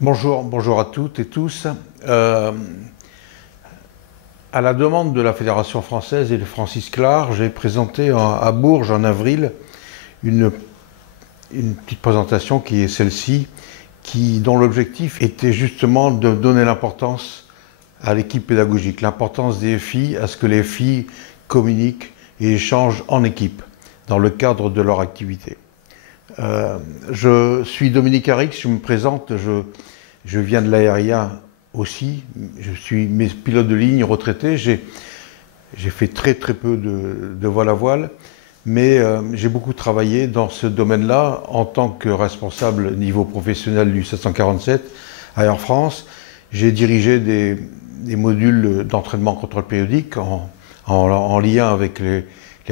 Bonjour à toutes et tous. À la demande de la Fédération française et de Francis Clar, j'ai présenté à Bourges en avril une, une petite présentation qui est celle-ci, dont l'objectif était justement de donner l'importance à l'équipe pédagogique, l'importance des FI à ce que les FI communiquent et échangent en équipe dans le cadre de leur activité. Je suis Dominique Harix, je me présente, je viens de l'aérien aussi, je suis pilote de ligne retraité, j'ai fait très peu de vol à voile, mais j'ai beaucoup travaillé dans ce domaine-là en tant que responsable niveau professionnel du 747 à Air France. J'ai dirigé des modules d'entraînement contrôle périodique en lien avec les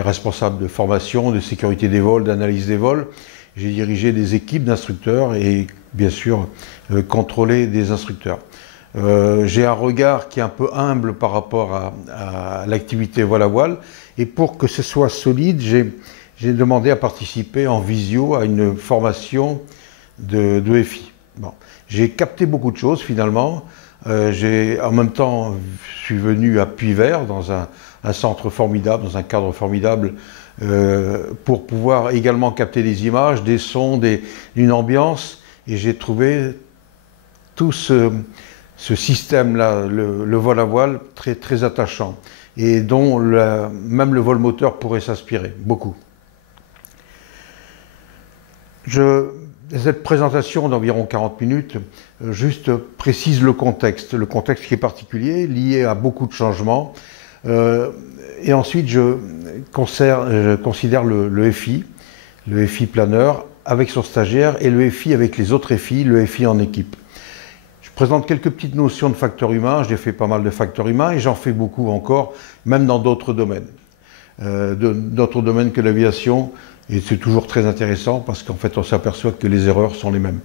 responsables de formation, de sécurité des vols, d'analyse des vols. J'ai dirigé des équipes d'instructeurs et bien sûr contrôlé des instructeurs. J'ai un regard qui est un peu humble par rapport à l'activité voile à voile, et pour que ce soit solide, j'ai demandé à participer en visio à une formation de FI. Bon. J'ai capté beaucoup de choses finalement. En même temps, je suis venu à Puy-Vert, dans un centre formidable, dans un cadre formidable, pour pouvoir également capter des images, des sons, une ambiance, et j'ai trouvé tout ce système-là, le vol à voile, très attachant, et dont même le vol moteur pourrait s'inspirer, beaucoup. Cette présentation d'environ 40 minutes, juste précise le contexte qui est particulier, lié à beaucoup de changements. Et ensuite, je considère le FI planeur avec son stagiaire et le FI avec les autres FI, le FI en équipe. Je présente quelques petites notions de facteurs humains, j'ai fait pas mal de facteurs humains et j'en fais beaucoup encore, même dans d'autres domaines. D'autres domaines que l'aviation, et c'est toujours très intéressant parce qu'en fait on s'aperçoit que les erreurs sont les mêmes.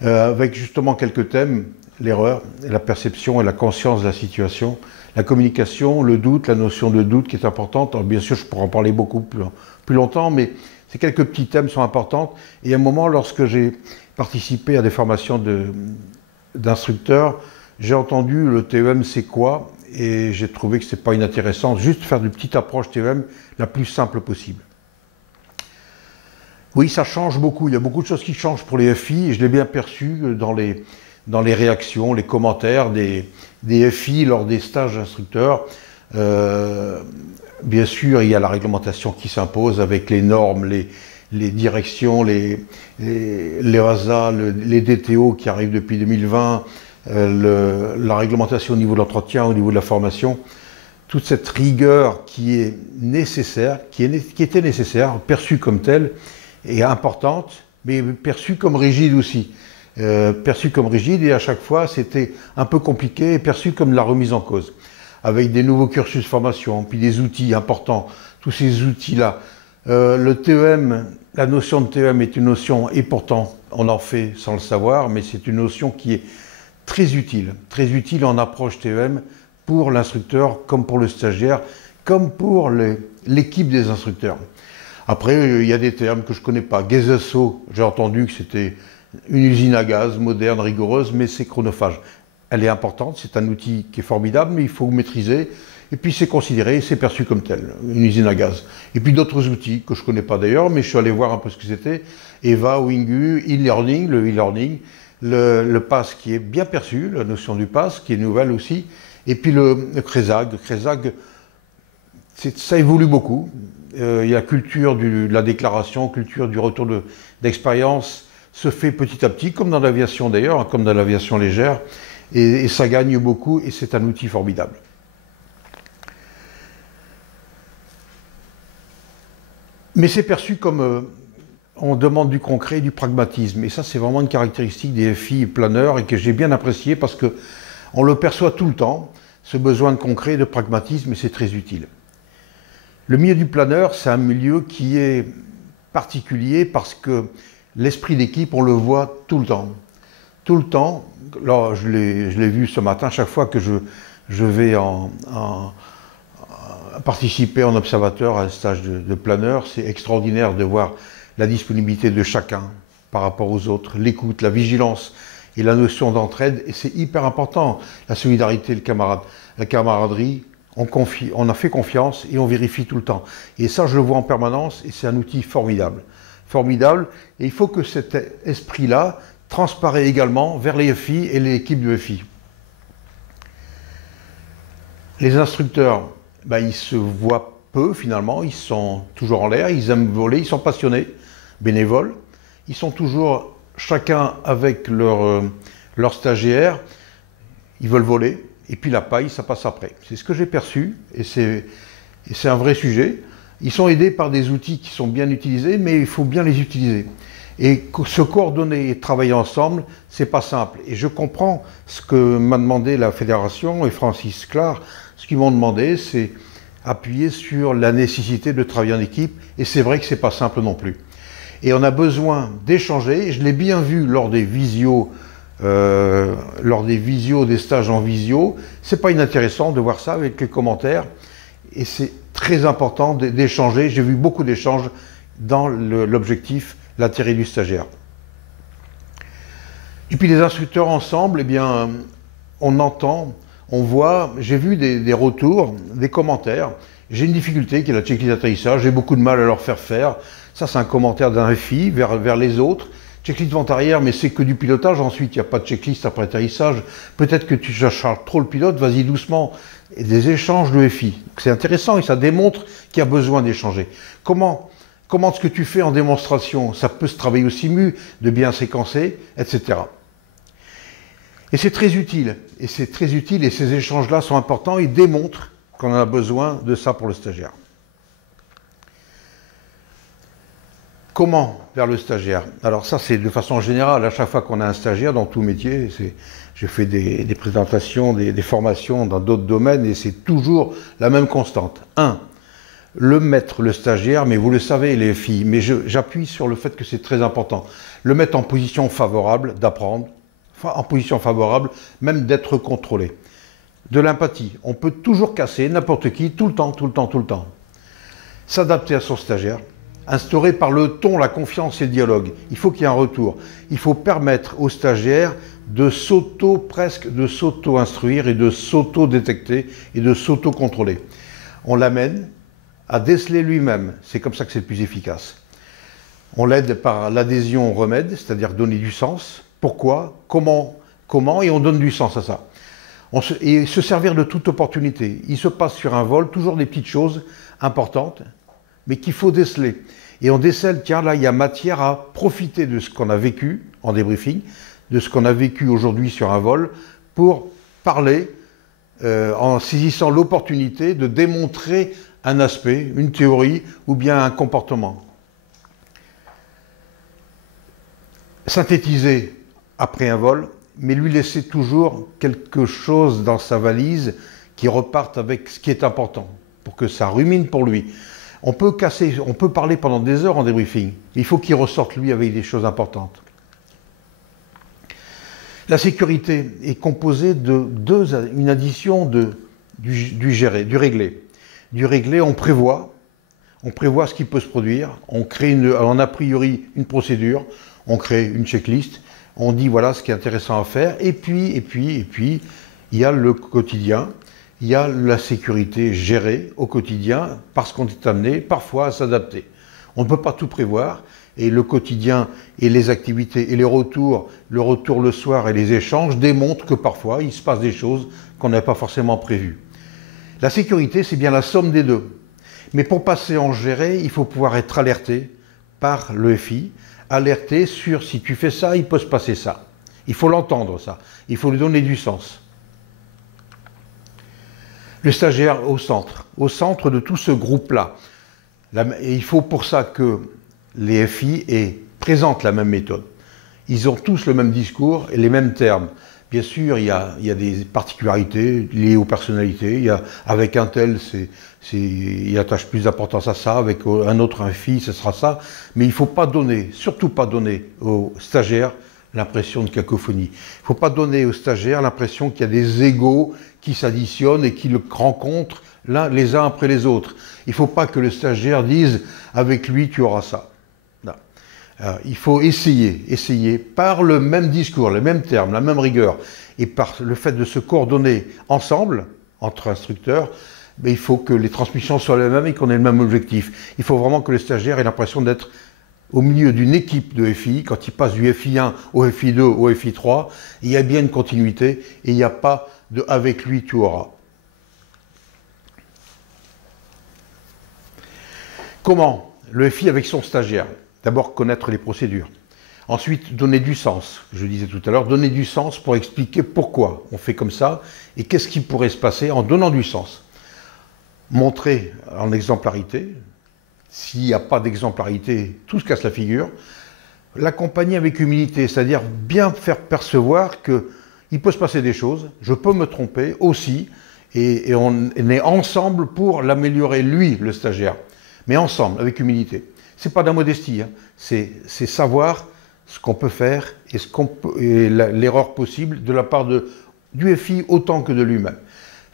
Avec justement quelques thèmes, l'erreur, la perception et la conscience de la situation, la communication, le doute, la notion de doute qui est importante. Alors, bien sûr, je pourrais en parler beaucoup plus longtemps, mais ces quelques petits thèmes sont importants. Et à un moment, lorsque j'ai participé à des formations d'instructeurs, j'ai entendu le TEM c'est quoi, et j'ai trouvé que ce n'est pas inintéressant, juste faire une petite approche TEM la plus simple possible. Oui, ça change beaucoup, il y a beaucoup de choses qui changent pour les FI, et je l'ai bien perçu dans les réactions, les commentaires des FI lors des stages d'instructeurs. Bien sûr, il y a la réglementation qui s'impose avec les normes, les directions, les EASA, les DTO qui arrivent depuis 2020, la réglementation au niveau de l'entretien, au niveau de la formation. Toute cette rigueur qui est nécessaire, qui était nécessaire, perçue comme telle, est importante, mais perçue comme rigide aussi. Perçue comme rigide, et à chaque fois c'était un peu compliqué et perçu comme la remise en cause. Avec des nouveaux cursus de formation, puis des outils importants, tous ces outils-là. Le TEM, la notion de TEM est une notion, et pourtant on en fait sans le savoir, mais c'est une notion qui est très utile en approche TEM pour l'instructeur, comme pour le stagiaire, comme pour l'équipe des instructeurs. Après, il y a des termes que je ne connais pas. Gaz-esso, j'ai entendu que c'était une usine à gaz moderne, rigoureuse, mais c'est chronophage. Elle est importante, c'est un outil qui est formidable, mais il faut maîtriser. Et puis c'est considéré, c'est perçu comme tel, une usine à gaz. Et puis d'autres outils que je ne connais pas d'ailleurs, mais je suis allé voir un peu ce que c'était. EVA, Wingu, e-learning, le e-learning, le PASS qui est bien perçu, la notion du PASS qui est nouvelle aussi. Et puis le CRESAG. CRESAG, ça évolue beaucoup. Il y a la culture de la déclaration, culture du retour d'expérience se fait petit à petit, comme dans l'aviation d'ailleurs, comme dans l'aviation légère, et ça gagne beaucoup et c'est un outil formidable. Mais c'est perçu comme on demande du concret, du pragmatisme, et ça c'est vraiment une caractéristique des FI planeurs et que j'ai bien apprécié parce qu'on le perçoit tout le temps, ce besoin de concret, de pragmatisme, et c'est très utile. Le milieu du planeur, c'est un milieu qui est particulier parce que l'esprit d'équipe, on le voit tout le temps. Tout le temps, là je l'ai vu ce matin, chaque fois que je vais participer en observateur à un stage de planeur, c'est extraordinaire de voir la disponibilité de chacun par rapport aux autres, l'écoute, la vigilance et la notion d'entraide, et c'est hyper important, la solidarité, la camaraderie, on a fait confiance et on vérifie tout le temps. Et ça, je le vois en permanence et c'est un outil formidable. Formidable, et il faut que cet esprit-là transparaît également vers les FI et les équipes de FI. Les instructeurs, ils se voient peu finalement, ils sont toujours en l'air, ils aiment voler, ils sont passionnés, bénévoles, ils sont toujours chacun avec leur stagiaire, ils veulent voler, et puis la paille, ça passe après. C'est ce que j'ai perçu, et c'est un vrai sujet. Ils sont aidés par des outils qui sont bien utilisés, mais il faut bien les utiliser. Et se coordonner et travailler ensemble, c'est pas simple. Et je comprends ce que m'a demandé la fédération et Francis Clar. Ce qu'ils m'ont demandé, c'est appuyer sur la nécessité de travailler en équipe. Et c'est vrai que c'est pas simple non plus. Et on a besoin d'échanger. Je l'ai bien vu lors des visios, des stages en visio. C'est pas inintéressant de voir ça avec les commentaires. Et c'est très important d'échanger. J'ai vu beaucoup d'échanges dans l'objectif, l'intérêt du stagiaire. Et puis les instructeurs ensemble, on entend, on voit, j'ai vu des retours, des commentaires. J'ai une difficulté qui est la checklist d'atterrissage, j'ai beaucoup de mal à leur faire faire. Ça, c'est un commentaire d'un FI vers les autres. Checklist vente arrière, mais c'est que du pilotage. Ensuite, il n'y a pas de checklist après atterrissage. Peut-être que tu charges trop le pilote, vas-y doucement. Et des échanges de FI. C'est intéressant et ça démontre qu'il y a besoin d'échanger. Comment ce que tu fais en démonstration, ça peut se travailler au simu, de bien séquencer, etc. Et c'est très utile. Et ces échanges-là sont importants. Ils démontrent qu'on a besoin de ça pour le stagiaire. Comment vers le stagiaire? Alors ça, c'est de façon générale, à chaque fois qu'on a un stagiaire dans tout métier, je fais des présentations, des formations dans d'autres domaines, et c'est toujours la même constante. 1. Le maître, le stagiaire, mais vous le savez les filles, mais j'appuie sur le fait que c'est très important. Le mettre en position favorable d'apprendre, en position favorable même d'être contrôlé. De l'empathie, on peut toujours casser n'importe qui, tout le temps. S'adapter à son stagiaire. Instauré par le ton, la confiance et le dialogue. Il faut qu'il y ait un retour. Il faut permettre aux stagiaires de s'auto-instruire et de s'auto-détecter et de s'auto-contrôler. On l'amène à déceler lui-même. C'est comme ça que c'est le plus efficace. On l'aide par l'adhésion au remède, c'est-à-dire donner du sens. Pourquoi, comment, et on donne du sens à ça. Et se servir de toute opportunité. Il se passe sur un vol toujours des petites choses importantes, mais qu'il faut déceler. Et on décèle, tiens, là, il y a matière à profiter de ce qu'on a vécu en débriefing, de ce qu'on a vécu aujourd'hui sur un vol, pour parler, en saisissant l'opportunité de démontrer un aspect, une théorie, ou bien un comportement. Synthétiser après un vol, mais lui laisser toujours quelque chose dans sa valise qui reparte avec ce qui est important, pour que ça rumine pour lui. On peut parler pendant des heures en débriefing. Il faut qu'il ressorte lui avec des choses importantes. La sécurité est composée une addition du réglé. Du réglé, on prévoit ce qui peut se produire, on crée a priori une procédure, on crée une checklist, on dit voilà ce qui est intéressant à faire, et puis, il y a le quotidien. Il y a la sécurité gérée au quotidien parce qu'on est amené parfois à s'adapter. On ne peut pas tout prévoir et le quotidien et les activités et les retours, le retour le soir et les échanges démontrent que parfois il se passe des choses qu'on n'avait pas forcément prévues. La sécurité, c'est bien la somme des deux. Mais pour passer en géré, il faut pouvoir être alerté par le FI, alerté sur si tu fais ça, il peut se passer ça. Il faut l'entendre ça, il faut lui donner du sens. Le stagiaire au centre de tout ce groupe-là. Et il faut pour ça que les FI présentent la même méthode. Ils ont tous le même discours et les mêmes termes. Bien sûr, il y a des particularités liées aux personnalités. Avec un tel, il attache plus d'importance à ça. Avec un autre FI, ce sera ça. Mais il ne faut pas donner, surtout pas donner aux stagiaires l'impression de cacophonie. Il ne faut pas donner aux stagiaires l'impression qu'il y a des égos qui s'additionnent et qui le rencontrent les uns après les autres. Il ne faut pas que le stagiaire dise « avec lui, tu auras ça ». Alors, il faut essayer par le même discours, les mêmes termes, la même rigueur, et par le fait de se coordonner ensemble, entre instructeurs, mais il faut que les transmissions soient les mêmes et qu'on ait le même objectif. Il faut vraiment que le stagiaire ait l'impression d'être au milieu d'une équipe de FI. Quand il passe du FI1 au FI2 au FI3, il y a bien une continuité et il n'y a pas de « avec lui tu auras ». Comment? Le FI avec son stagiaire. D'abord connaître les procédures. Ensuite, donner du sens. Je disais tout à l'heure, donner du sens pour expliquer pourquoi on fait comme ça et qu'est-ce qui pourrait se passer en donnant du sens. Montrer en exemplarité. S'il n'y a pas d'exemplarité, tout se casse la figure. L'accompagner avec humilité, c'est-à-dire bien faire percevoir qu'il peut se passer des choses, je peux me tromper aussi, et on est ensemble pour l'améliorer, lui, le stagiaire. Mais ensemble, avec humilité. C'est pas de la modestie, hein. C'est savoir ce qu'on peut faire et l'erreur possible de la part du FI autant que de lui-même.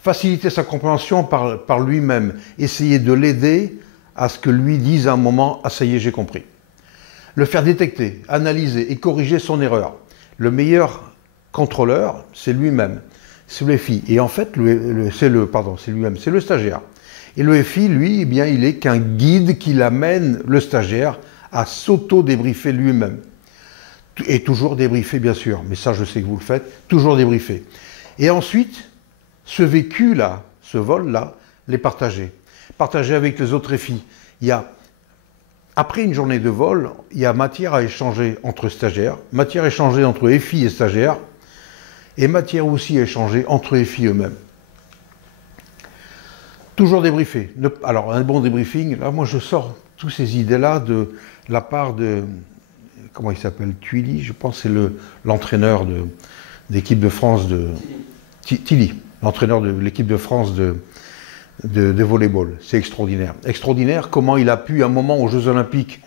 Faciliter sa compréhension par lui-même, essayer de l'aider à ce que lui dise à un moment « Ah ça y est, j'ai compris ». Le faire détecter, analyser et corriger son erreur. Le meilleur contrôleur, c'est lui-même, c'est le FI. Et en fait, c'est lui-même, c'est le stagiaire. Et le FI, lui, eh bien, il est qu'un guide qui l'amène, le stagiaire, à s'auto-débriefer lui-même. Et toujours débriefer, bien sûr, mais ça, je sais que vous le faites, toujours débriefer. Et ensuite, ce vécu-là, ce vol-là, les partager. Partager avec les autres FI. Après une journée de vol, il y a matière à échanger entre stagiaires, matière à échanger entre FI et stagiaires, et matière aussi à échanger entre FI eux-mêmes. Toujours débriefer. Alors, un bon débriefing, là, moi, je sors toutes ces idées-là de la part de, comment il s'appelle, Tuili, je pense, c'est l'entraîneur de l'équipe de France de... Tilly, l'entraîneur de l'équipe de France de volleyball. C'est extraordinaire. Extraordinaire comment il a pu, à un moment aux Jeux Olympiques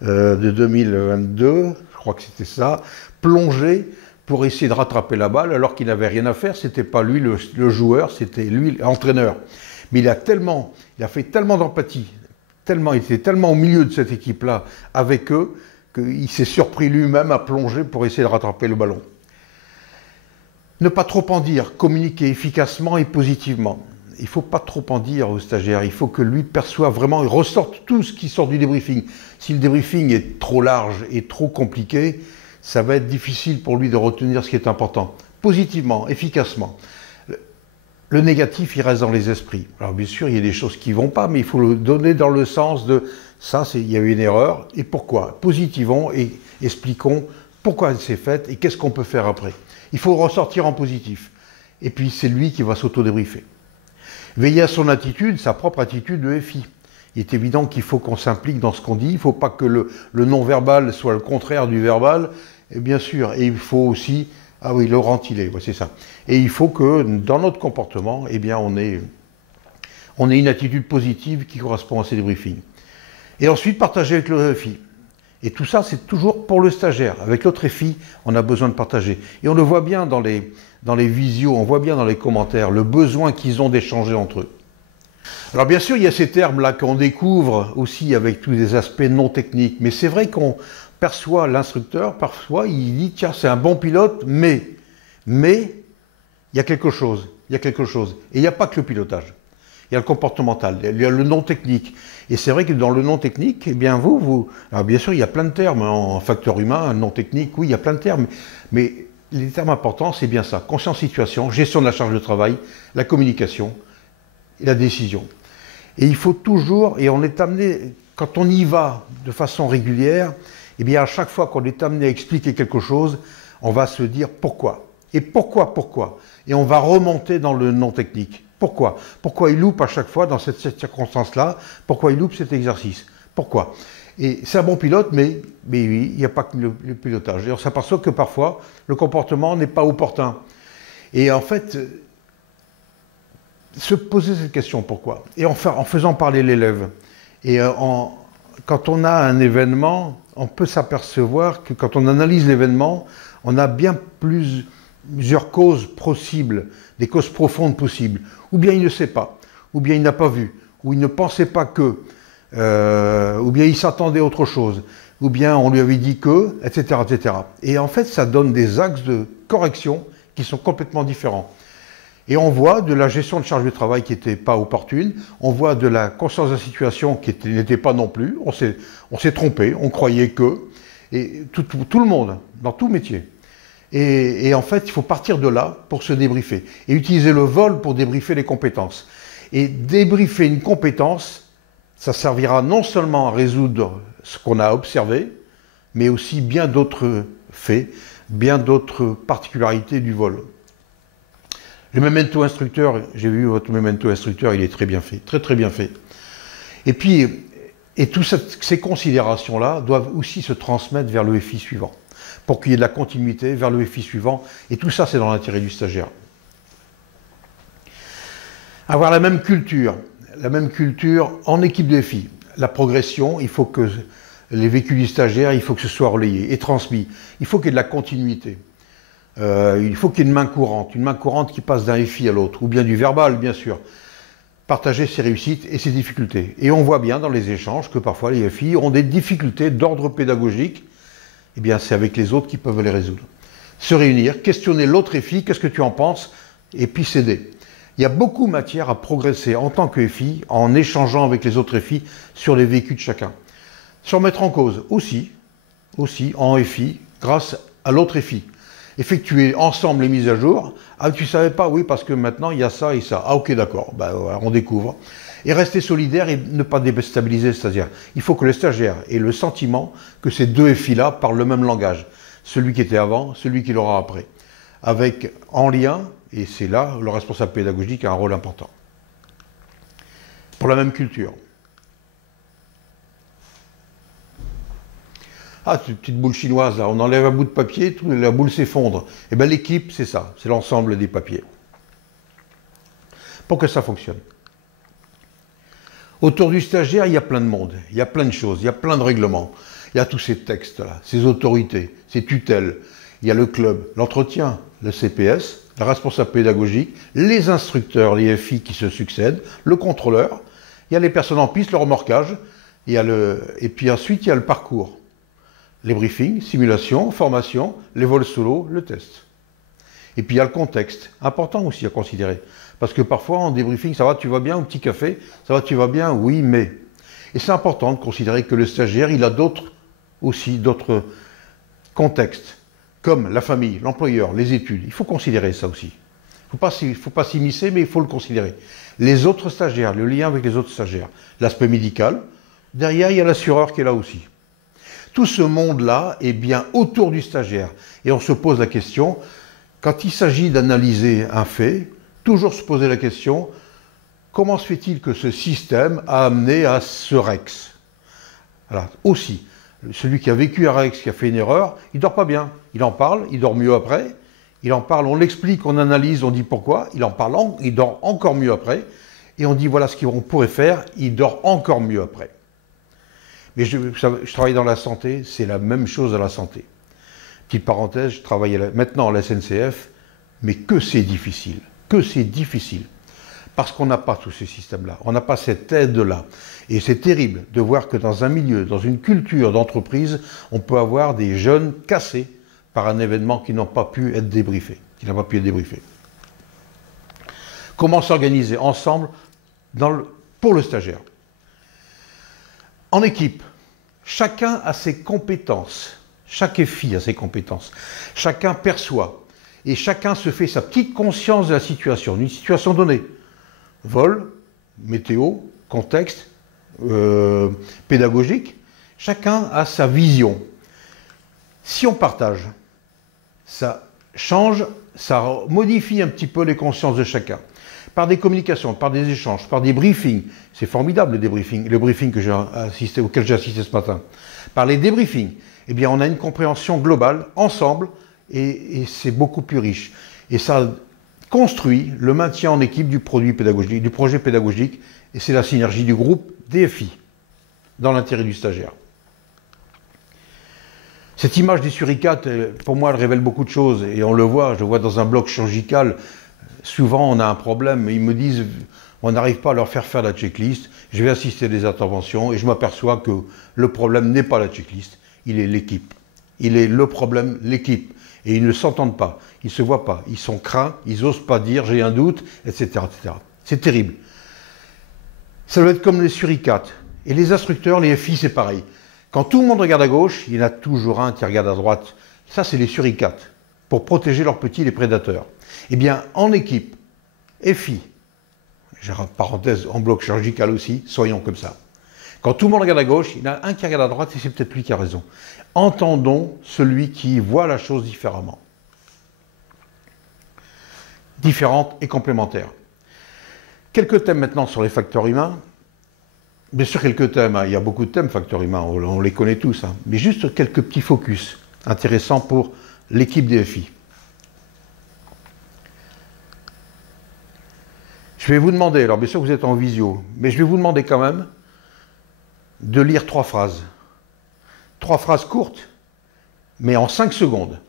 de 2022, je crois que c'était ça, plonger pour essayer de rattraper la balle alors qu'il n'avait rien à faire. C'était pas lui le joueur, c'était lui l'entraîneur. Mais il a fait tellement d'empathie, il était tellement au milieu de cette équipe-là avec eux qu'il s'est surpris lui-même à plonger pour essayer de rattraper le ballon. Ne pas trop en dire, communiquer efficacement et positivement. Il ne faut pas trop en dire au stagiaire, il faut que lui perçoive vraiment, il ressorte tout ce qui sort du débriefing. Si le débriefing est trop large et trop compliqué, ça va être difficile pour lui de retenir ce qui est important. Positivement, efficacement. Le négatif, il reste dans les esprits. Alors bien sûr, il y a des choses qui ne vont pas, mais il faut le donner dans le sens de ça, il y a eu une erreur, et pourquoi? Positivons et expliquons pourquoi elle s'est faite et qu'est-ce qu'on peut faire après. Il faut ressortir en positif. Et puis c'est lui qui va s'auto-débriefer. Veiller à son attitude, sa propre attitude de FI. Il est évident qu'il faut qu'on s'implique dans ce qu'on dit, il ne faut pas que le non-verbal soit le contraire du verbal, et bien sûr, et il faut aussi... Ah oui, le rentiler, c'est ça. Et il faut que dans notre comportement, eh bien, on ait une attitude positive qui correspond à ces débriefings. Et ensuite, partager avec le FI. Et tout ça, c'est toujours pour le stagiaire. Avec l'autre FI, on a besoin de partager. Et on le voit bien dans les visios, on voit bien dans les commentaires, le besoin qu'ils ont d'échanger entre eux. Alors bien sûr, il y a ces termes-là qu'on découvre aussi avec tous les aspects non techniques. Mais c'est vrai qu'on perçoit l'instructeur, parfois, il dit, tiens, c'est un bon pilote, mais, il y a quelque chose, Et il n'y a pas que le pilotage. Il y a le comportemental, il y a le non technique. Et c'est vrai que dans le non technique, eh bien alors bien sûr, il y a plein de termes en facteur humain, non technique, oui, il y a plein de termes. Mais les termes importants, c'est bien ça. Conscience situation, gestion de la charge de travail, la communication et la décision. Et il faut toujours, et on est amené, quand on y va de façon régulière, eh bien à chaque fois qu'on est amené à expliquer quelque chose, on va se dire pourquoi. Et pourquoi? Et on va remonter dans le non technique. Pourquoi? Pourquoi il loupe à chaque fois dans cette circonstance-là? Pourquoi il loupe cet exercice? Pourquoi? Et c'est un bon pilote, mais oui, il n'y a pas que le pilotage. Et on s'aperçoit que parfois, le comportement n'est pas opportun. Et en fait, se poser cette question, pourquoi? Et en faisant parler l'élève. Et quand on a un événement, on peut s'apercevoir que quand on analyse l'événement, on a bien plusieurs causes possibles, des causes profondes possibles. Ou bien il ne sait pas, ou bien il n'a pas vu, ou il ne pensait pas que, ou bien il s'attendait à autre chose. ou bien on lui avait dit que, etc., etc. Et en fait, ça donne des axes de correction qui sont complètement différents. Et on voit de la gestion de charge de travail qui n'était pas opportune, on voit de la conscience de la situation qui n'était pas non plus, on s'est trompé, on croyait que, et tout le monde, dans tout métier. Et en fait, il faut partir de là pour se débriefer, et utiliser le vol pour débriefer les compétences. Et débriefer une compétence, ça servira non seulement à résoudre ce qu'on a observé, mais aussi bien d'autres faits, bien d'autres particularités du vol. Le memento instructeur, j'ai vu votre memento instructeur, il est très bien fait, très très bien fait. Et puis, toutes ces considérations-là doivent aussi se transmettre vers le FI suivant, pour qu'il y ait de la continuité vers le FI suivant, et tout ça c'est dans l'intérêt du stagiaire. Avoir la même culture en équipe de FI. La progression, il faut que les vécus du stagiaire, il faut que ce soit relayé et transmis. Il faut qu'il y ait de la continuité. Il faut qu'il y ait une main courante qui passe d'un FI à l'autre, ou bien du verbal, bien sûr. Partager ses réussites et ses difficultés. Et on voit bien dans les échanges que parfois les FI ont des difficultés d'ordre pédagogique. Eh bien, c'est avec les autres qu'ils peuvent les résoudre. Se réunir, questionner l'autre FI, qu'est-ce que tu en penses, et puis s'aider. Il y a beaucoup de matière à progresser en tant que FI, en échangeant avec les autres FI sur les vécus de chacun. Se remettre en cause aussi en FI, grâce à l'autre FI. Effectuer ensemble les mises à jour. Ah, tu savais pas? Oui, parce que maintenant, il y a ça et ça. Ah, ok, d'accord. Ben, voilà, on découvre. Et rester solidaire et ne pas déstabiliser le stagiaire. Il faut que le stagiaire ait le sentiment que ces deux FI-là parlent le même langage. Celui qui était avant, celui qui l'aura après. Avec, en lien, et c'est là, le responsable pédagogique a un rôle important. Pour la même culture. Ah, cette petite boule chinoise, là, on enlève un bout de papier, la boule s'effondre. Eh bien, l'équipe, c'est ça, c'est l'ensemble des papiers. Pour que ça fonctionne. Autour du stagiaire, il y a plein de monde, il y a plein de choses, il y a plein de règlements. Il y a tous ces textes-là, ces autorités, ces tutelles. Il y a le club, l'entretien, le CPS, le responsable pédagogique, les instructeurs, les FI qui se succèdent, le contrôleur. Il y a les personnes en piste, le remorquage. Et puis ensuite, il y a le parcours. Les briefings, simulations, formation, les vols solo, le test. Et puis il y a le contexte, important aussi à considérer. Parce que parfois en débriefing, ça va, tu vas bien, au petit café, ça va, tu vas bien, oui, mais. Et c'est important de considérer que le stagiaire, il a d'autres contextes, comme la famille, l'employeur, les études. Il faut considérer ça aussi. Il ne faut pas s'immiscer, mais il faut le considérer. Les autres stagiaires, le lien avec les autres stagiaires, l'aspect médical. Derrière, il y a l'assureur qui est là aussi. Tout ce monde-là est bien autour du stagiaire. Et on se pose la question, quand il s'agit d'analyser un fait, toujours se poser la question, comment se fait-il que ce système a amené à ce REX? Voilà, aussi, celui qui a vécu un REX, qui a fait une erreur, il ne dort pas bien. Il en parle, il dort mieux après. Il en parle, on l'explique, on analyse, on dit pourquoi. Il en parle, il dort encore mieux après. Et on dit voilà ce qu'on pourrait faire, il dort encore mieux après. Mais je travaille dans la santé, c'est la même chose à la santé. Petite parenthèse, je travaille maintenant à la SNCF, mais que c'est difficile, parce qu'on n'a pas tous ces systèmes-là, on n'a pas cette aide-là. Et c'est terrible de voir que dans un milieu, dans une culture d'entreprise, on peut avoir des jeunes cassés par un événement qui n'ont pas pu être débriefé, Comment s'organiser ensemble pour le stagiaire? En équipe, chacun a ses compétences, chaque FI a ses compétences, chacun perçoit et chacun se fait sa petite conscience de la situation, d'une situation donnée. Vol, météo, contexte, pédagogique, chacun a sa vision. Si on partage, ça change, ça modifie un petit peu les consciences de chacun. Par des communications, par des échanges, par des briefings. C'est formidable le briefing auquel j'ai assisté ce matin. Par les débriefings, eh bien, on a une compréhension globale, ensemble, et c'est beaucoup plus riche. Et ça construit le maintien en équipe du projet pédagogique, et c'est la synergie du groupe DFI, dans l'intérêt du stagiaire. Cette image des suricates, pour moi, elle révèle beaucoup de choses, et on le voit, je le vois dans un bloc chirurgical. Souvent, on a un problème, ils me disent, on n'arrive pas à leur faire la checklist, je vais assister à des interventions et je m'aperçois que le problème n'est pas la checklist, il est l'équipe. Il est le problème, l'équipe. Et ils ne s'entendent pas, ils ne se voient pas, ils sont craints, ils n'osent pas dire j'ai un doute, etc. etc. C'est terrible. Ça doit être comme les suricates. Et les instructeurs, les FI, c'est pareil. Quand tout le monde regarde à gauche, il y en a toujours un qui regarde à droite. Ça, c'est les suricates, pour protéger leurs petits, les prédateurs. Eh bien, en équipe, FI, parenthèse, en bloc chirurgical aussi, soyons comme ça. Quand tout le monde regarde à gauche, il y en a un qui regarde à droite et c'est peut-être lui qui a raison. Entendons celui qui voit la chose différemment. Différente et complémentaire. Quelques thèmes maintenant sur les facteurs humains. Bien sûr, quelques thèmes. Il y a beaucoup de thèmes facteurs humains, on les connaît tous. Mais juste quelques petits focus intéressants pour l'équipe des FI. Je vais vous demander, alors bien sûr vous êtes en visio, mais je vais vous demander quand même de lire 3 phrases. 3 phrases courtes, mais en 5 secondes.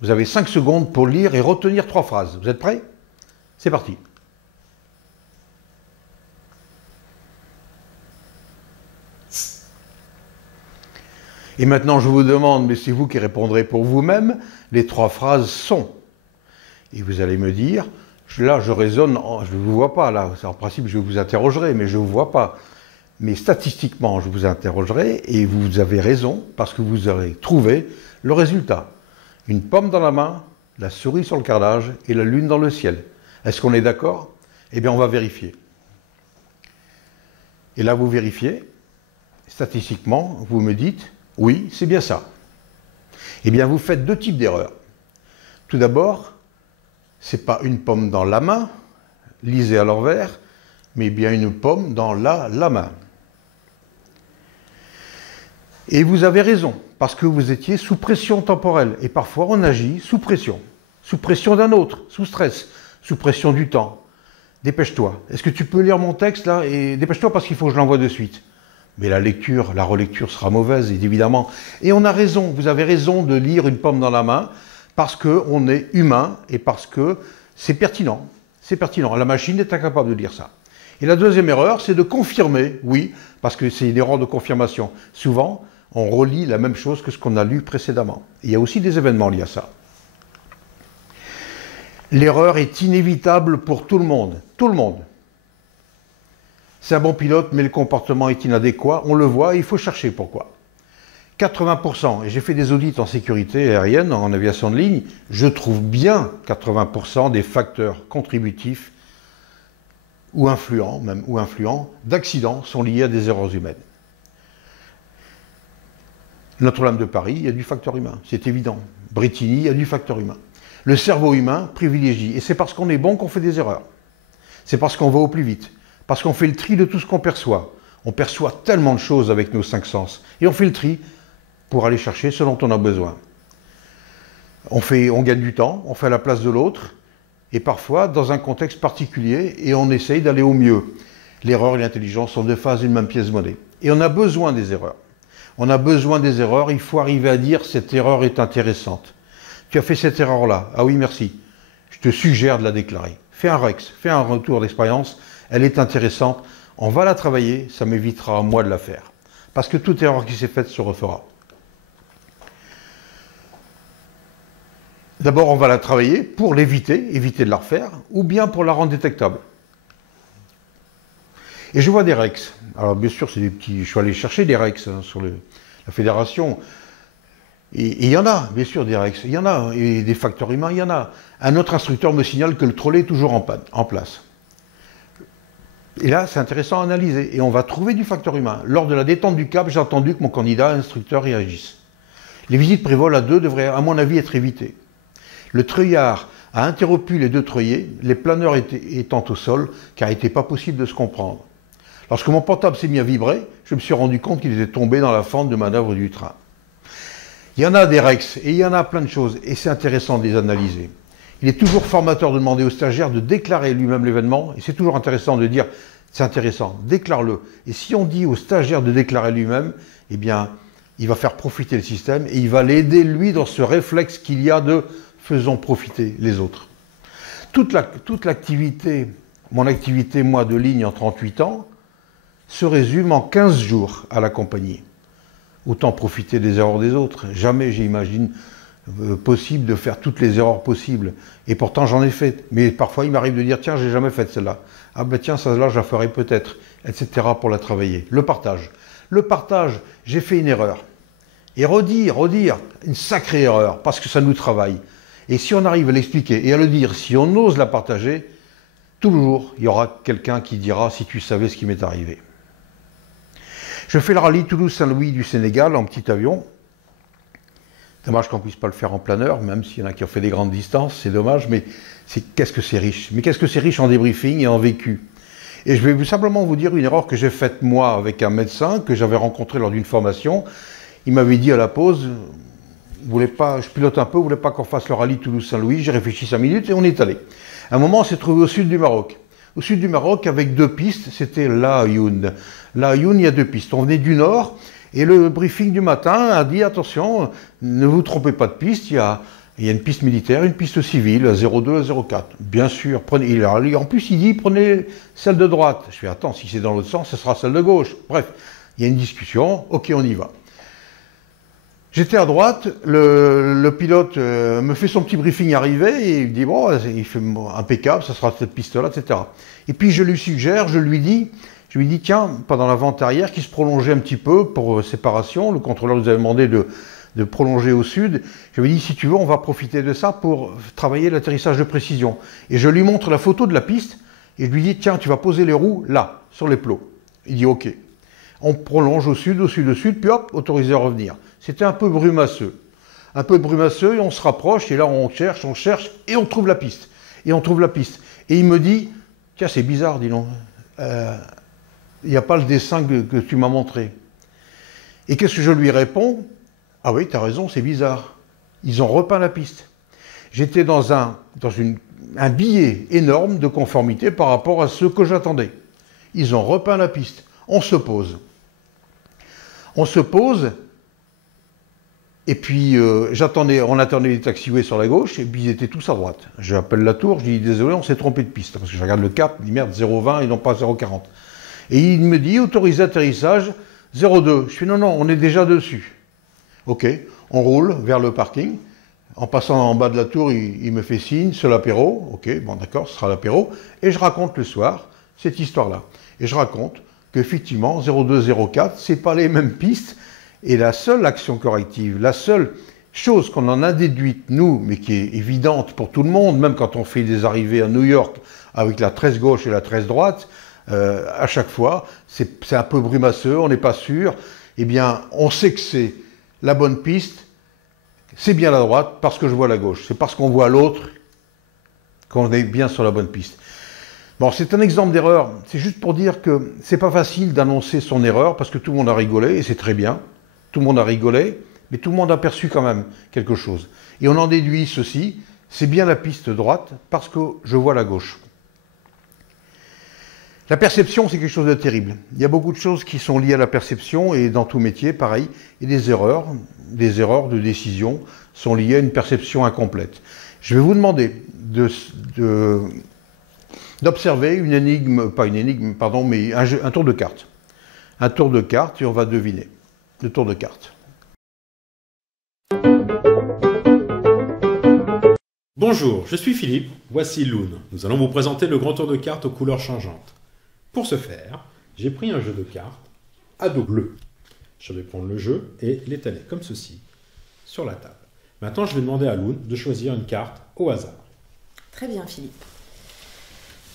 Vous avez 5 secondes pour lire et retenir 3 phrases. Vous êtes prêts? C'est parti. Et maintenant, je vous demande, mais c'est vous qui répondrez pour vous-même, les 3 phrases sont. Et vous allez me dire, là, je raisonne, je ne vous vois pas, là, en principe, je vous interrogerai, mais je ne vous vois pas. Mais statistiquement, je vous interrogerai, et vous avez raison, parce que vous aurez trouvé le résultat. Une pomme dans la main, la souris sur le carrelage et la lune dans le ciel. Est-ce qu'on est d'accord? Eh bien, on va vérifier. Et là, vous vérifiez, statistiquement, vous me dites, oui, c'est bien ça. Eh bien, vous faites 2 types d'erreurs. Tout d'abord, ce n'est pas une pomme dans la main, lisez à l'envers, mais bien une pomme dans la main. Et vous avez raison, parce que vous étiez sous pression temporelle. Et parfois, on agit sous pression d'un autre, sous stress, sous pression du temps. Dépêche-toi. Est-ce que tu peux lire mon texte là? Et dépêche-toi parce qu'il faut que je l'envoie de suite. Mais la lecture, la relecture sera mauvaise, évidemment. Et on a raison, vous avez raison de lire une pomme dans la main, parce qu'on est humain et parce que c'est pertinent. C'est pertinent. La machine est incapable de lire ça. Et la deuxième erreur, c'est de confirmer, oui, parce que c'est une erreur de confirmation. Souvent, on relit la même chose que ce qu'on a lu précédemment. Et il y a aussi des événements liés à ça. L'erreur est inévitable pour tout le monde. Tout le monde. C'est un bon pilote, mais le comportement est inadéquat. On le voit, il faut chercher pourquoi. 80%, et j'ai fait des audits en sécurité aérienne, en aviation de ligne, je trouve bien 80% des facteurs contributifs ou influents, d'accidents sont liés à des erreurs humaines. Notre-Dame de Paris, il y a du facteur humain, c'est évident. Bretigny, il y a du facteur humain. Le cerveau humain privilégie, et c'est parce qu'on est bon qu'on fait des erreurs. C'est parce qu'on va au plus vite, parce qu'on fait le tri de tout ce qu'on perçoit. On perçoit tellement de choses avec nos 5 sens, et on fait le tri pour aller chercher ce dont on a besoin. On gagne du temps, on fait à la place de l'autre, et parfois dans un contexte particulier, et on essaye d'aller au mieux. L'erreur et l'intelligence sont 2 faces d'une même pièce de monnaie. Et on a besoin des erreurs. On a besoin des erreurs, il faut arriver à dire cette erreur est intéressante. Tu as fait cette erreur-là, ah oui merci, je te suggère de la déclarer. Fais un REX, fais un retour d'expérience, elle est intéressante, on va la travailler, ça m'évitera à moi de la faire. Parce que toute erreur qui s'est faite se refera. D'abord, on va la travailler pour l'éviter, éviter de la refaire, ou bien pour la rendre détectable. Et je vois des REX. Alors bien sûr, c'est des petits. Je suis allé chercher des REX sur la fédération. Et il y en a, bien sûr, des REX. Il y en a. Et des facteurs humains, il y en a. Un autre instructeur me signale que le trolley est toujours en place. Et là, c'est intéressant à analyser. Et on va trouver du facteur humain. Lors de la détente du câble, j'ai entendu que mon candidat instructeur réagisse. Les visites prévol à 2 devraient, à mon avis, être évitées. Le treuillard a interrompu les 2 treuillés, les planeurs étant au sol, car il n'était pas possible de se comprendre. Lorsque mon portable s'est mis à vibrer, je me suis rendu compte qu'il était tombé dans la fente de manœuvre du train. Il y en a des REX, et il y en a plein de choses, et c'est intéressant de les analyser. Il est toujours formateur de demander au stagiaire de déclarer lui-même l'événement, et c'est toujours intéressant de dire, c'est intéressant, déclare-le. Et si on dit au stagiaire de déclarer lui-même, eh bien, il va faire profiter le système, et il va l'aider, lui, dans ce réflexe qu'il y a de faisons profiter les autres. Toute l'activité, mon activité, moi, de ligne en 38 ans, se résume en 15 jours à la compagnie. autant profiter des erreurs des autres. Jamais j'imagine possible de faire toutes les erreurs possibles. Et pourtant j'en ai fait. Mais parfois il m'arrive de dire tiens, j'ai jamais fait celle-là. Ah ben tiens, celle-là je la ferai peut-être, etc. pour la travailler. Le partage. Le partage, j'ai fait une erreur. Et redire, une sacrée erreur, parce que ça nous travaille. Et si on arrive à l'expliquer et à le dire, si on ose la partager, toujours il y aura quelqu'un qui dira si tu savais ce qui m'est arrivé. Je fais le rallye Toulouse-Saint-Louis du Sénégal en petit avion. Dommage qu'on ne puisse pas le faire en planeur, même s'il y en a qui ont fait des grandes distances, c'est dommage, mais qu'est-ce que c'est riche. Mais qu'est-ce que c'est riche en débriefing et en vécu. Et je vais simplement vous dire une erreur que j'ai faite moi avec un médecin que j'avais rencontré lors d'une formation. Il m'avait dit à la pause, je pilote un peu, vous ne voulez pas qu'on fasse le rallye Toulouse-Saint-Louis? J'ai réfléchi 5 minutes et on est allé. À un moment, on s'est trouvé au sud du Maroc. Au sud du Maroc, avec 2 pistes, c'était La Ayoun. La Ayoun, il y a 2 pistes. On venait du nord et le briefing du matin a dit attention, ne vous trompez pas de piste, il y a une piste militaire, une piste civile, à 02, à 04. Bien sûr, prenez. En plus, il dit prenez celle de droite. Je fais attends, si c'est dans l'autre sens, ce sera celle de gauche. Bref, il y a une discussion, ok, on y va. J'étais à droite, le pilote me fait son petit briefing arrivé et il dit bon, il fait impeccable, ça sera cette piste-là, etc. Et puis je lui suggère, je lui dis tiens, pendant la vente arrière qui se prolongeait un petit peu pour séparation, le contrôleur nous avait demandé de prolonger au sud, je lui dis si tu veux, on va profiter de ça pour travailler l'atterrissage de précision. Et je lui montre la photo de la piste et je lui dis tiens, tu vas poser les roues là, sur les plots. Il dit ok. On prolonge au sud, puis hop, autorisé à revenir. C'était un peu brumasseux. Un peu brumasseux, et on se rapproche, et là on cherche, et on trouve la piste. Et il me dit, tiens, c'est bizarre, dis donc. Il n'y a pas le dessin que tu m'as montré. Et qu'est-ce que je lui réponds? Ah oui, tu as raison, c'est bizarre. Ils ont repeint la piste. J'étais dans un billet énorme de conformité par rapport à ce que j'attendais. Ils ont repeint la piste. On se pose. Et puis on attendait les taxiways sur la gauche, et puis ils étaient tous à droite. J'appelle la tour, je dis désolé, on s'est trompé de piste, parce que je regarde le cap, je dis merde, 0,20 et non pas 0,40. Et il me dit, autorisé atterrissage, 0,2. Je fais non, on est déjà dessus. Ok, on roule vers le parking. En passant en bas de la tour, il me fait signe, c'est l'apéro. Ok, bon d'accord, ce sera l'apéro. Et je raconte le soir cette histoire-là. Et je raconte qu'effectivement, 0,2, 0,4, c'est pas les mêmes pistes. Et la seule action corrective, la seule chose qu'on en a déduite, nous, mais qui est évidente pour tout le monde, même quand on fait des arrivées à New York avec la 13 gauche et la 13 droite, à chaque fois, c'est un peu brumasseux, on n'est pas sûr, eh bien, on sait que c'est la bonne piste, c'est bien la droite parce que je vois la gauche. C'est parce qu'on voit l'autre qu'on est bien sur la bonne piste. Bon, c'est un exemple d'erreur. C'est juste pour dire que c'est pas facile d'annoncer son erreur parce que tout le monde a rigolé et c'est très bien. Tout le monde a rigolé, mais tout le monde a perçu quand même quelque chose. Et on en déduit ceci, c'est bien la piste droite parce que je vois la gauche. La perception, c'est quelque chose de terrible. Il y a beaucoup de choses qui sont liées à la perception et dans tout métier, pareil. Et des erreurs de décision sont liées à une perception incomplète. Je vais vous demander d'observer une énigme, pas une énigme, pardon, mais un tour de carte. Un tour de carte et on va deviner. Le tour de carte. Bonjour, je suis Philippe, voici Loon. Nous allons vous présenter le grand tour de cartes aux couleurs changeantes. Pour ce faire, j'ai pris un jeu de cartes à dos bleu. Je vais prendre le jeu et l'étaler comme ceci sur la table. Maintenant, je vais demander à Loon de choisir une carte au hasard. Très bien, Philippe.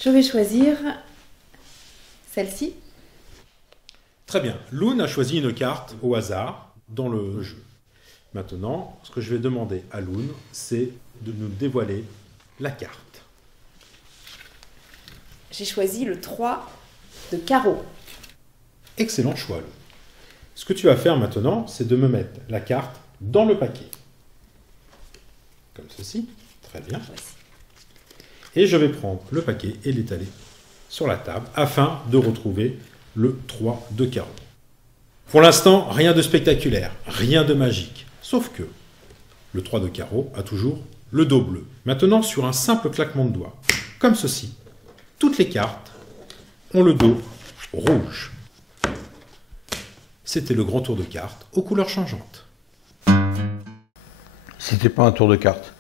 Je vais choisir celle-ci. Très bien. Loon a choisi une carte au hasard dans le jeu. Maintenant, ce que je vais demander à Loon, c'est de nous dévoiler la carte. J'ai choisi le 3 de carreau. Excellent choix, Loon. Ce que tu vas faire maintenant, c'est de me mettre la carte dans le paquet. Comme ceci. Très bien. Voici. Et je vais prendre le paquet et l'étaler sur la table afin de retrouver le 3 de carreau. Pour l'instant, rien de spectaculaire, rien de magique. Sauf que le 3 de carreau a toujours le dos bleu. Maintenant, sur un simple claquement de doigts, comme ceci, toutes les cartes ont le dos rouge. C'était le grand tour de cartes aux couleurs changeantes. C'était pas un tour de cartes.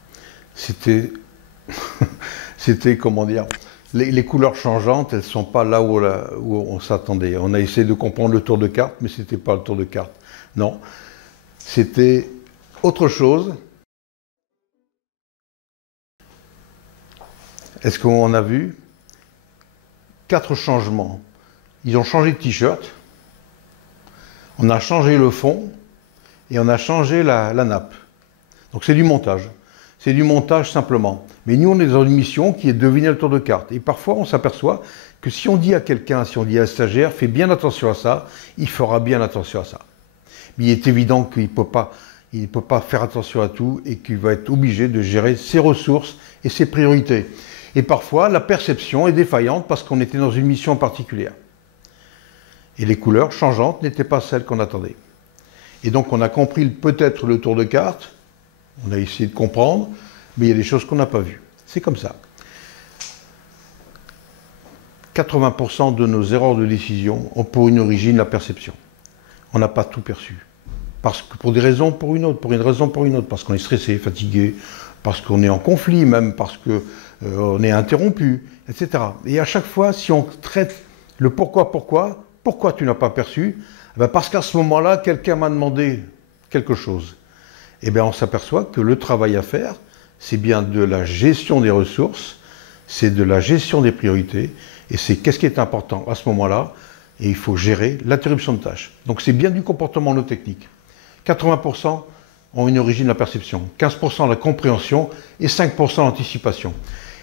C'était, c'était comment dire, les couleurs changeantes, elles sont pas là où on s'attendait. On a essayé de comprendre le tour de cartes, mais c'était pas le tour de cartes. Non, c'était autre chose. Est-ce qu'on a vu 4 changements? Ils ont changé de t-shirt, on a changé le fond et on a changé la nappe. Donc c'est du montage. C'est du montage simplement. Mais nous, on est dans une mission qui est de deviner le tour de cartes. Et parfois, on s'aperçoit que si on dit à quelqu'un, si on dit à un stagiaire, fais bien attention à ça, il fera bien attention à ça. Mais il est évident qu'il ne peut pas faire attention à tout et qu'il va être obligé de gérer ses ressources et ses priorités. Et parfois, la perception est défaillante parce qu'on était dans une mission particulière. Et les couleurs changeantes n'étaient pas celles qu'on attendait. Et donc, on a compris peut-être le tour de cartes, on a essayé de comprendre, mais il y a des choses qu'on n'a pas vues. C'est comme ça. 80% de nos erreurs de décision ont pour une origine la perception. On n'a pas tout perçu. Parce que pour des raisons, pour une autre, pour une raison, pour une autre, parce qu'on est stressé, fatigué, parce qu'on est en conflit même, parce qu'on est interrompu, etc. Et à chaque fois, si on traite le pourquoi tu n'as pas perçu, parce qu'à ce moment-là, quelqu'un m'a demandé quelque chose. Et bien on s'aperçoit que le travail à faire, c'est bien de la gestion des ressources, c'est de la gestion des priorités, et c'est qu'est-ce qui est important à ce moment-là, et il faut gérer l'interruption de tâches. Donc c'est bien du comportement non technique. 80% ont une origine de la perception, 15% la compréhension et 5% l'anticipation.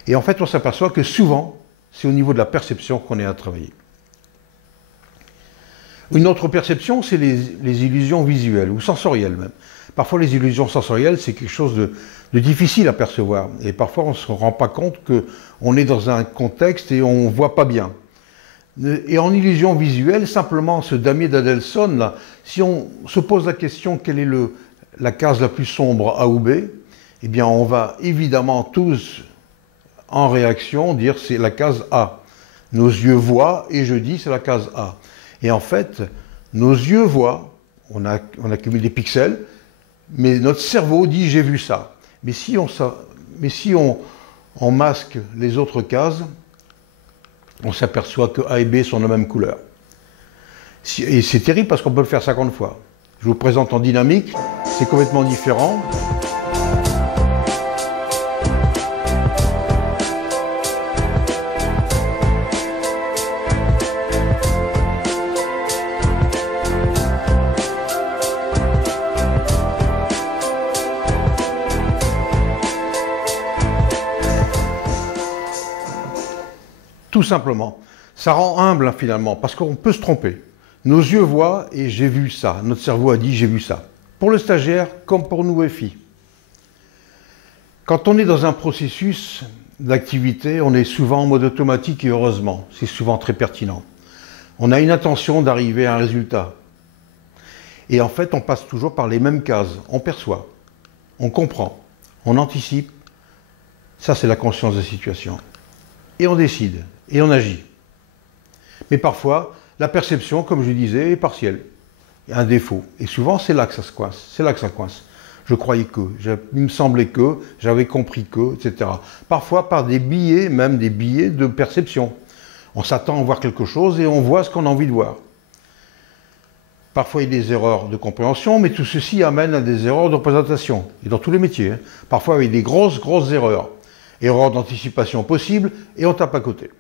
Et en fait, on s'aperçoit que souvent, c'est au niveau de la perception qu'on est à travailler. Une autre perception, c'est les illusions visuelles ou sensorielles même. Parfois, les illusions sensorielles, c'est quelque chose de difficile à percevoir. Et parfois, on ne se rend pas compte qu'on est dans un contexte et on ne voit pas bien. Et en illusion visuelle, simplement, ce damier d'Adelson, là, si on se pose la question quelle est la case la plus sombre, A ou B, eh bien, on va évidemment tous, en réaction, dire c'est la case A. Nos yeux voient et je dis c'est la case A. Et en fait, nos yeux voient, on accumule des pixels, mais notre cerveau dit j'ai vu ça. Mais si on masque les autres cases, on s'aperçoit que A et B sont de la même couleur. Et c'est terrible parce qu'on peut le faire 50 fois. Je vous présente en dynamique, c'est complètement différent. Tout simplement. Ça rend humble finalement, parce qu'on peut se tromper. Nos yeux voient et j'ai vu ça. Notre cerveau a dit j'ai vu ça. Pour le stagiaire, comme pour nous FI. Quand on est dans un processus d'activité, on est souvent en mode automatique et heureusement, c'est souvent très pertinent. On a une intention d'arriver à un résultat. Et en fait, on passe toujours par les mêmes cases. On perçoit, on comprend, on anticipe. Ça, c'est la conscience de la situation. Et on décide. Et on agit. Mais parfois, la perception, comme je disais, est partielle. Il y a un défaut. Et souvent, c'est là que ça se coince. C'est là que ça coince. Je croyais que, il me semblait que, j'avais compris que, etc. Parfois par des biais, même des biais de perception. On s'attend à voir quelque chose et on voit ce qu'on a envie de voir. Parfois, il y a des erreurs de compréhension, mais tout ceci amène à des erreurs de représentation. Et dans tous les métiers. Hein. Parfois, avec des grosses erreurs. Erreurs d'anticipation possibles, et on tape à côté.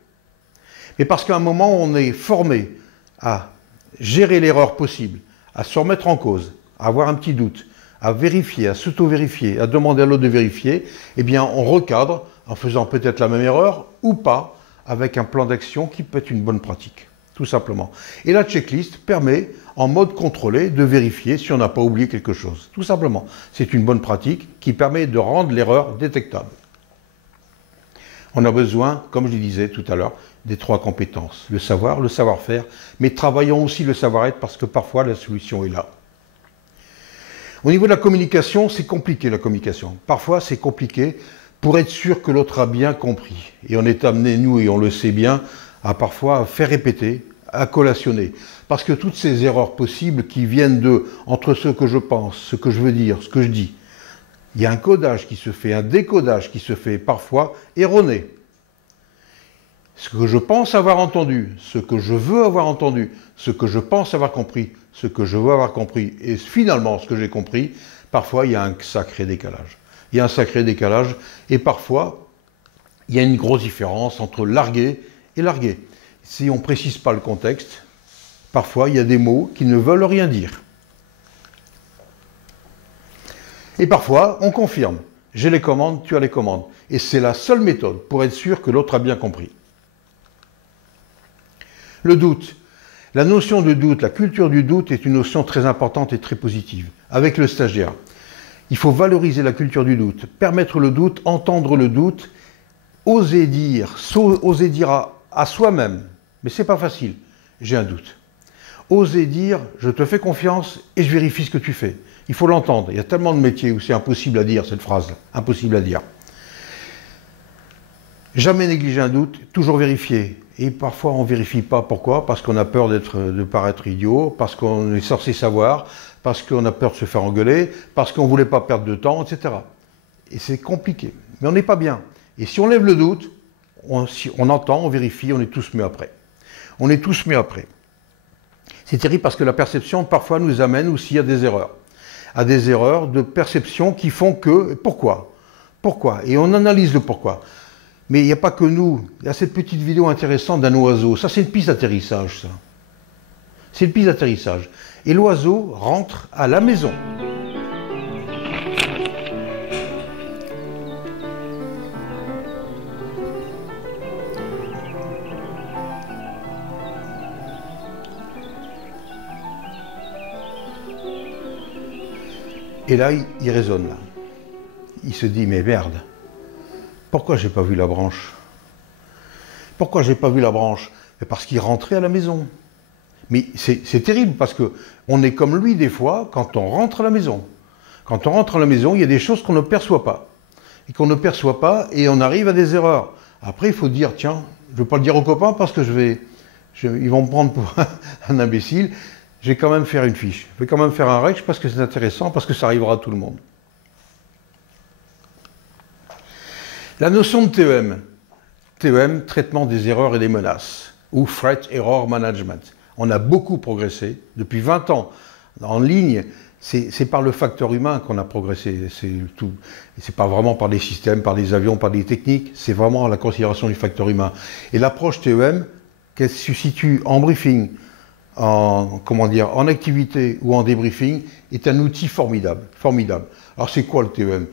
Mais parce qu'à un moment, on est formé à gérer l'erreur possible, à se remettre en cause, à avoir un petit doute, à vérifier, à s'auto-vérifier, à demander à l'autre de vérifier, eh bien, on recadre en faisant peut-être la même erreur ou pas, avec un plan d'action qui peut être une bonne pratique, tout simplement. Et la checklist permet, en mode contrôlé, de vérifier si on n'a pas oublié quelque chose, tout simplement. C'est une bonne pratique qui permet de rendre l'erreur détectable. On a besoin, comme je le disais tout à l'heure, des 3 compétences. Le savoir, le savoir-faire, mais travaillons aussi le savoir-être parce que parfois la solution est là. Au niveau de la communication, c'est compliqué la communication. Parfois c'est compliqué pour être sûr que l'autre a bien compris. Et on est amené, nous, et on le sait bien, à parfois faire répéter, à collationner. Parce que toutes ces erreurs possibles qui viennent entre ce que je pense, ce que je veux dire, ce que je dis, il y a un codage qui se fait, un décodage qui se fait parfois erroné. Ce que je pense avoir entendu, ce que je veux avoir entendu, ce que je pense avoir compris, ce que je veux avoir compris, et finalement ce que j'ai compris, parfois il y a un sacré décalage. Il y a un sacré décalage, et parfois il y a une grosse différence entre larguer et larguer. Si on ne précise pas le contexte, parfois il y a des mots qui ne veulent rien dire. Et parfois on confirme. J'ai les commandes, tu as les commandes. Et c'est la seule méthode pour être sûr que l'autre a bien compris. Le doute. La notion de doute, la culture du doute est une notion très importante et très positive. Avec le stagiaire, il faut valoriser la culture du doute, permettre le doute, entendre le doute, oser dire à soi-même, mais c'est pas facile, j'ai un doute. Oser dire, je te fais confiance et je vérifie ce que tu fais. Il faut l'entendre. Il y a tellement de métiers où c'est impossible à dire cette phrase-là, impossible à dire. Jamais négliger un doute, toujours vérifier. Et parfois on ne vérifie pas. Pourquoi? Parce qu'on a peur de paraître idiot, parce qu'on est censé savoir, parce qu'on a peur de se faire engueuler, parce qu'on ne voulait pas perdre de temps, etc. Et c'est compliqué. Mais on n'est pas bien. Et si on lève le doute, on entend, on vérifie, on est tous mieux après. On est tous mieux après. C'est terrible parce que la perception parfois nous amène aussi à des erreurs. À des erreurs de perception qui font que... Pourquoi? Pourquoi? Et on analyse le pourquoi. Mais il n'y a pas que nous. Il y a cette petite vidéo intéressante d'un oiseau. Ça, c'est une piste d'atterrissage, ça. C'est une piste d'atterrissage. Et l'oiseau rentre à la maison. Et là, il raisonne, là. Il se dit, mais merde. Pourquoi j'ai pas vu la branche? Pourquoi j'ai pas vu la branche? Parce qu'il rentrait à la maison. Mais c'est terrible parce que on est comme lui des fois quand on rentre à la maison. Quand on rentre à la maison, il y a des choses qu'on ne perçoit pas. Et qu'on ne perçoit pas et on arrive à des erreurs. Après, il faut dire, tiens, je ne veux pas le dire aux copains parce que ils vont me prendre pour un imbécile. Je vais quand même faire une fiche. Je vais quand même faire un règle parce que c'est intéressant, parce que ça arrivera à tout le monde. La notion de TEM. TEM, traitement des erreurs et des menaces, ou Threat Error Management. On a beaucoup progressé depuis 20 ans. En ligne, c'est par le facteur humain qu'on a progressé. C'est pas vraiment par des systèmes, par des avions, par des techniques. C'est vraiment la considération du facteur humain. Et l'approche TEM, qu'elle se situe en briefing, en activité ou en débriefing, est un outil formidable. Formidable. Alors c'est quoi le TEM?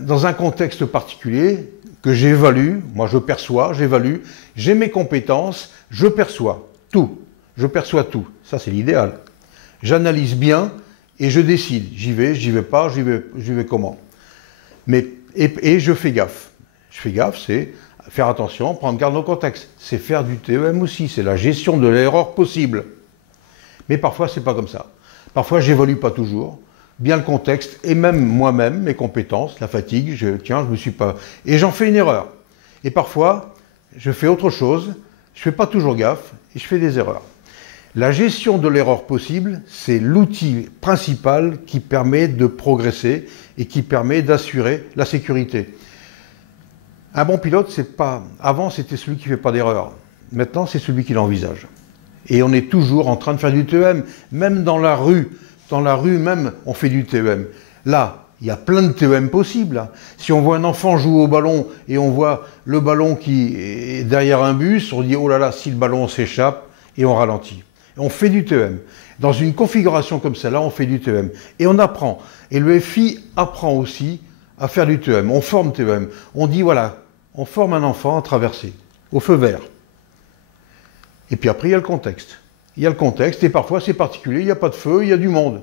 Dans un contexte particulier que j'évalue, moi je perçois, j'évalue, j'ai mes compétences, je perçois tout. Je perçois tout. Ça c'est l'idéal. J'analyse bien et je décide. J'y vais pas, j'y vais comment. Et je fais gaffe. Je fais gaffe, c'est faire attention, prendre garde au contexte. C'est faire du TEM aussi, c'est la gestion de l'erreur possible. Mais parfois c'est pas comme ça. Parfois j'évalue pas toujours bien le contexte, et même moi-même, mes compétences, la fatigue, je me suis pas... Et j'en fais une erreur. Et parfois, je fais autre chose, je fais pas toujours gaffe, et je fais des erreurs. La gestion de l'erreur possible, c'est l'outil principal qui permet de progresser et qui permet d'assurer la sécurité. Un bon pilote, c'est pas... Avant, c'était celui qui fait pas d'erreur. Maintenant, c'est celui qui l'envisage. Et on est toujours en train de faire du TEM, même dans la rue. Dans la rue même, on fait du TEM. Là, il y a plein de TEM possibles. Si on voit un enfant jouer au ballon et on voit le ballon qui est derrière un bus, on dit « Oh là là, si le ballon s'échappe » et on ralentit. Et on fait du TEM. Dans une configuration comme celle-là, on fait du TEM. Et on apprend. Et le FI apprend aussi à faire du TEM. On forme TEM. On dit voilà, on forme un enfant à traverser, au feu vert. Et puis après, il y a le contexte. Il y a le contexte, et parfois c'est particulier, il n'y a pas de feu, il y a du monde.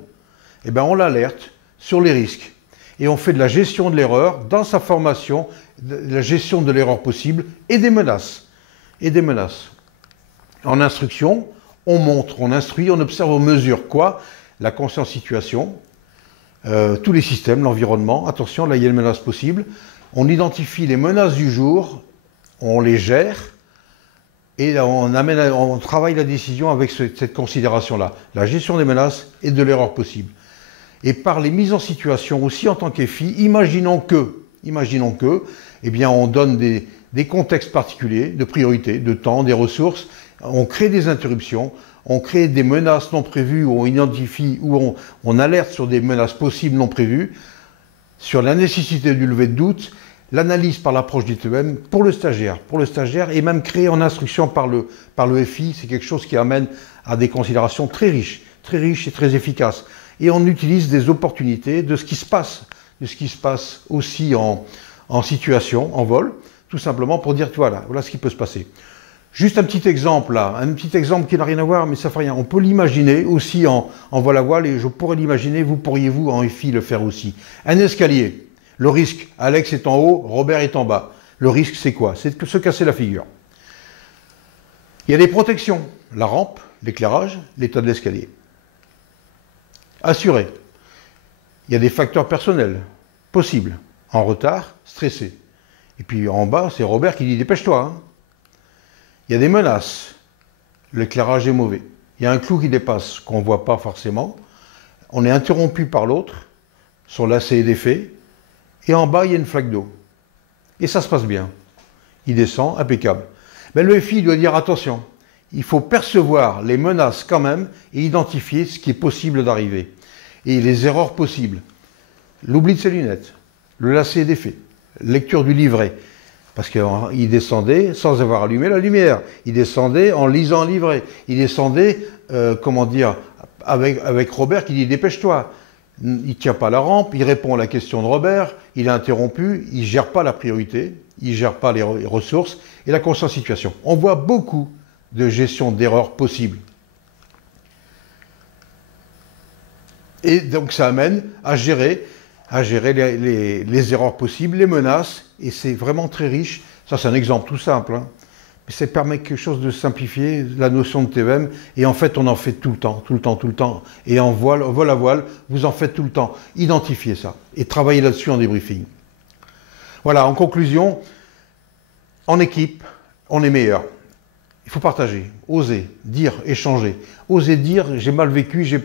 Eh bien on l'alerte sur les risques. Et on fait de la gestion de l'erreur dans sa formation, de la gestion de l'erreur possible, et des menaces. Et des menaces. En instruction, on montre, on instruit, on observe, on mesure quoi? La conscience situation, tous les systèmes, l'environnement. Attention, là il y a une menace possible. On identifie les menaces du jour, on les gère, Et on travaille la décision avec cette considération-là, la gestion des menaces et de l'erreur possible. Et par les mises en situation aussi en tant qu'EFI, imaginons que, eh bien, on donne des contextes particuliers, de priorité, de temps, des ressources, on crée des interruptions, on crée des menaces non prévues, où on identifie, où on alerte sur des menaces possibles non prévues, sur la nécessité du lever de doute, l'analyse par l'approche du TEM pour le stagiaire, et même créé en instruction par le FI, c'est quelque chose qui amène à des considérations très riches et très efficaces. Et on utilise des opportunités de ce qui se passe, aussi en situation, en vol, tout simplement pour dire, voilà ce qui peut se passer. Juste un petit exemple là, un petit exemple qui n'a rien à voir, mais ça fait rien. On peut l'imaginer aussi en vol à voile, et je pourrais l'imaginer, vous pourriez-vous en FI le faire aussi. Un escalier. Le risque, Alex est en haut, Robert est en bas. Le risque, c'est quoi? C'est de se casser la figure. Il y a des protections. La rampe, l'éclairage, l'état de l'escalier. Assuré. Il y a des facteurs personnels possibles. En retard, stressé. Et puis en bas, c'est Robert qui dit dépêche-toi. Hein. Il y a des menaces. L'éclairage est mauvais. Il y a un clou qui dépasse, qu'on ne voit pas forcément. On est interrompu par l'autre. Son lacet est défait. Et en bas, il y a une flaque d'eau. Et ça se passe bien. Il descend, impeccable. Mais le FI doit dire attention, il faut percevoir les menaces quand même et identifier ce qui est possible d'arriver. Et les erreurs possibles. L'oubli de ses lunettes, le lacet défait, lecture du livret. Parce qu'il descendait sans avoir allumé la lumière. Il descendait en lisant un livret. Il descendait, avec Robert qui dit dépêche-toi. Il ne tient pas la rampe, il répond à la question de Robert, il est interrompu, il ne gère pas la priorité, il ne gère pas les ressources et la conscience situation. On voit beaucoup de gestion d'erreurs possibles. Et donc ça amène à gérer les erreurs possibles, les menaces, et c'est vraiment très riche. Ça c'est un exemple tout simple, hein. Mais ça permet quelque chose de simplifier la notion de TEM, et en fait on en fait tout le temps. Et en vol à voile, vous en faites tout le temps. Identifiez ça et travaillez là-dessus en débriefing. Voilà, en conclusion, en équipe, on est meilleur. Il faut partager, oser, dire, échanger. Oser dire, j'ai mal vécu, j'ai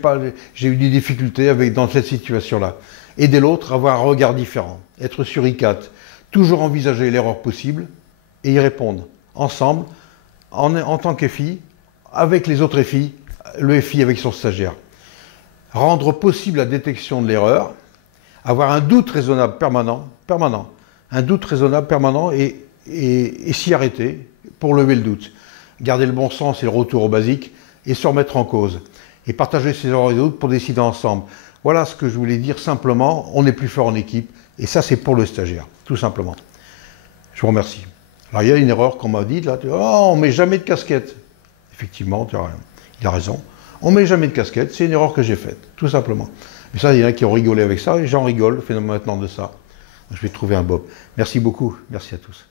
eu des difficultés dans cette situation-là. Aider l'autre, avoir un regard différent, être sur I4, toujours envisager l'erreur possible et y répondre. Ensemble, en tant qu'FI, avec les autres FI, le FI avec son stagiaire. Rendre possible la détection de l'erreur, avoir un doute raisonnable permanent, un doute raisonnable permanent et s'y arrêter pour lever le doute. Garder le bon sens et le retour au basique et se remettre en cause. Et partager ses erreurs et doutes pour décider ensemble. Voilà ce que je voulais dire simplement, on est plus fort en équipe et ça c'est pour le stagiaire, tout simplement. Je vous remercie. Alors il y a une erreur qu'on m'a dit, là, on ne met jamais de casquette. Effectivement, il a raison. On ne met jamais de casquette, c'est une erreur que j'ai faite, tout simplement. Mais ça, il y en a qui ont rigolé avec ça, et j'en rigole maintenant de ça. Je vais trouver un bob. Merci beaucoup, merci à tous.